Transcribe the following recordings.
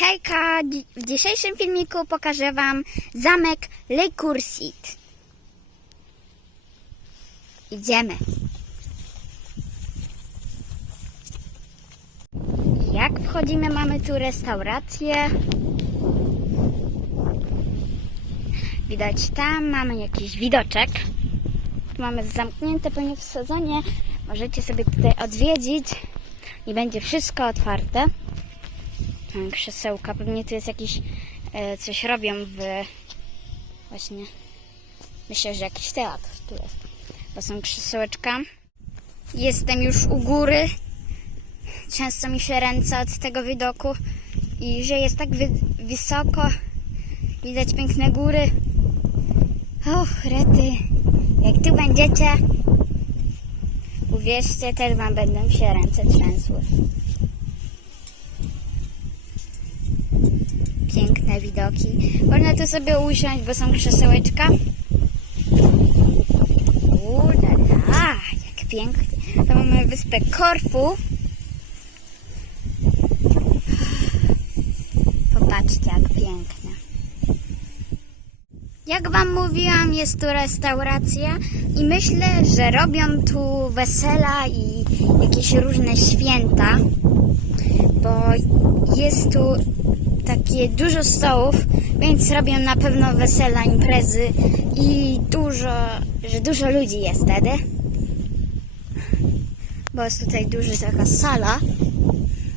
Hejka! W dzisiejszym filmiku pokażę Wam zamek Le Coursit. Idziemy. Jak wchodzimy, mamy tu restaurację. Widać tam, mamy jakiś widoczek. Tu mamy zamknięte, ponieważ w sezonie możecie sobie tutaj odwiedzić i będzie wszystko otwarte. Krzesełka, pewnie tu jest jakiś, e, coś robią w, właśnie, myślę, że jakiś teatr tu jest, bo są krzesełeczka. Jestem już u góry, często mi się ręce od tego widoku i że jest tak wy- wysoko, widać piękne góry. Och, rety, jak tu będziecie, uwierzcie, też wam będą się ręce trzęsły. Piękne widoki. Można tu sobie usiąść, bo są krzesełeczka. Ulala, jak pięknie. To mamy wyspę Korfu. Popatrzcie, jak piękne. Jak Wam mówiłam, jest tu restauracja i myślę, że robią tu wesela i jakieś różne święta, bo jest tu takie dużo stołów, więc robią na pewno wesela, imprezy i dużo, że dużo ludzi jest wtedy. Bo jest tutaj duża taka sala.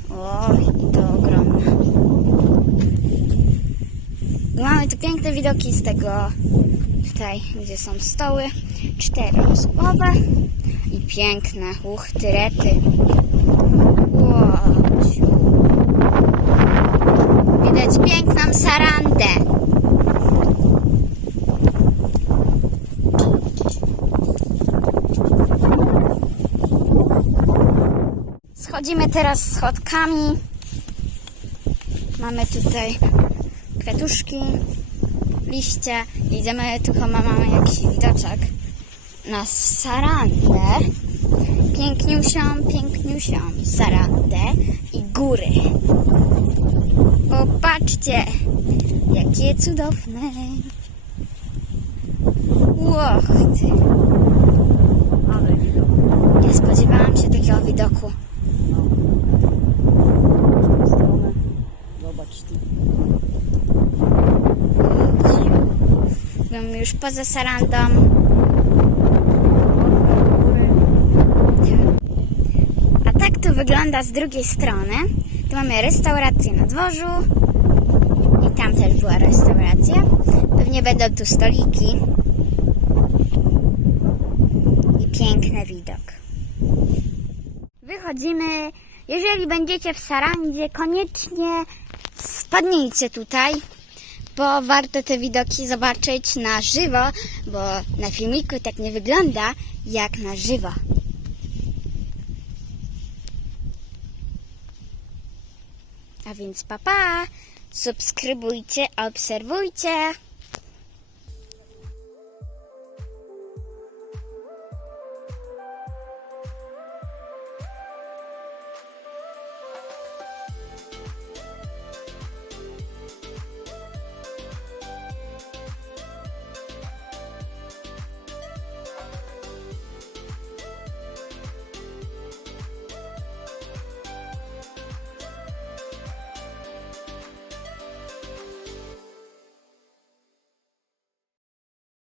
O, i to ogromna. I mamy tu piękne widoki z tego tutaj, gdzie są stoły. Czteroosobowe i piękne uchty, rety. Wow. Widać piękną sarandę. Schodzimy teraz schodkami. Mamy tutaj kwiatuszki, liście. Idziemy, tu chyba mamy jakiś widoczek na sarandę. Piękniusią, piękniusią sarandę i góry. Popatrzcie, jakie cudowne. Łoch, ty. Nie spodziewałam się takiego widoku. Już poza sarandą. A tak to wygląda z drugiej strony. Tu mamy restaurację na dworzu. I tam też była restauracja. Pewnie będą tu stoliki. I piękny widok. Wychodzimy. Jeżeli będziecie w Sarandzie, koniecznie spadnijcie tutaj, bo warto te widoki zobaczyć na żywo, bo na filmiku tak nie wygląda jak na żywo. A więc papa, subskrybujcie, obserwujcie.